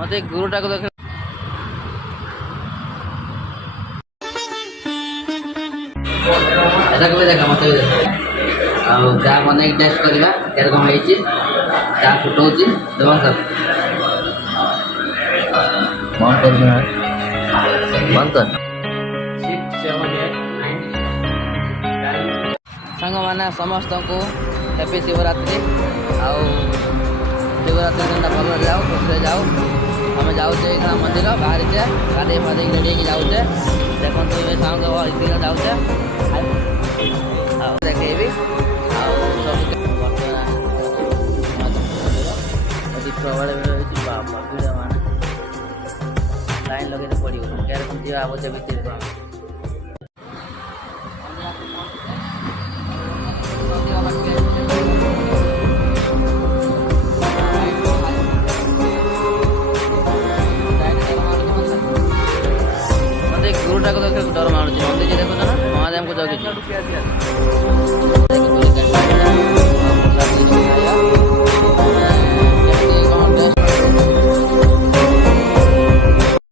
मत गुरुटा को देख এটা কবে দেখা মতে ଆଉ ଚା ବନେଇକି ଟେଷ୍ଟ କରିବା କେତେ କ'ଣ ହେଇଛି ଚା ଫୁଟଉଛି ଦେବ ସାର୍ ବନ୍ଦ କରୁଛୁ ନା ବନ୍ଦ କର ସାଙ୍ଗମାନେ ସମସ୍ତଙ୍କୁ ହ୍ୟାପି ଶିବରାତ୍ରି ଆଉ ଶିବରାତ୍ରି ଦିନଟା ଭଲରେ ଯାଉ ଖୁସିରେ ଯାଉ ଆମେ ଯାଉଛେ ଏଇନା ମନ୍ଦିର ବାହାରିଛେ ଗାଧେଇ ଫାଧେଇକି ରେଡ଼ି ହେଇକି ଯାଉଛେ ଦେଖନ୍ତୁ ଏ ସାଙ୍ଗ ଦିନ ଯାଉଛେ ଆଉ ଦେଖେଇବି ଆଉ ସବୁ ଏଠି ପ୍ରବଳ ଭିଡ଼ ହେଇଛି ବାପା ଭିଡ଼ ମାନେ ଲାଇନ୍ ଲଗେଇତେ ପଡ଼ିବ କେରକମ ଯିବା ଆବଶ୍ୟ ଭିତରେ गुरुटा को देख डर मानुची मंदिर देखो ना महादेव को जगह